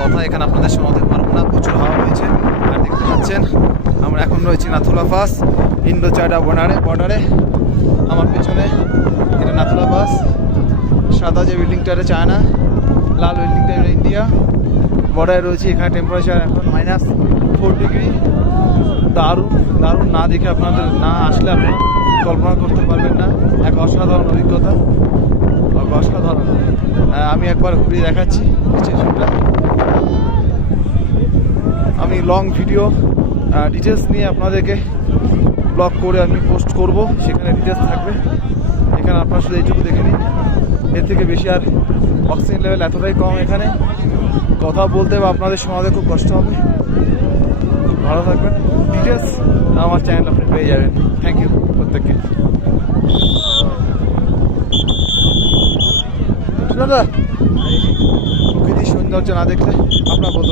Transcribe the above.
কথা এখানে আপনাদের শোনাতে পারব না, প্রচুর হাওয়া হয়েছে আর দেখতে পাচ্ছেন, আমরা এখন রয়েছি নাথুলা পাস ইন্ডো চায়না বর্ডারে বর্ডারে। আমার পেছনে এটা নাথুলা পাস সাদা যে বিল্ডিংটা এটা চায়না, লাল বিল্ডিংটা এটা ইন্ডিয়া। বর্ডারে রয়েছে এখানে টেম্পারেচার এখন মাইনাস ফোর ডিগ্রি দারুণ দারুণ, না দেখে আপনাদের, না আসলে আপনি কল্পনা করতে পারবেন না। এক অসাধারণ অভিজ্ঞতা। এক অসাধারণ আমি একবার ঘুরিয়ে দেখাচ্ছি আমি লং ভিডিও ডিটেলস নিয়ে আপনাদেরকে ব্লগ করে আমি পোস্ট করব, সেখানে ডিটেলস থাকবে। এখানে আপনার শুধু এইটুকু দেখে নিন। এর থেকে বেশি আর অক্সিজেন লেভেল এতটাই কম এখানে। কথা বলতে বা আপনাদের শোনাতে খুব কষ্ট হবে। ভালো থাকবেন। ডিটেলস আমার চ্যানেল আপনি পেয়ে যাবেন। থ্যাংক ইউ প্রত্যেককে। দাদা প্রকৃতির সৌন্দর্য না দেখলে আপনারা বলতে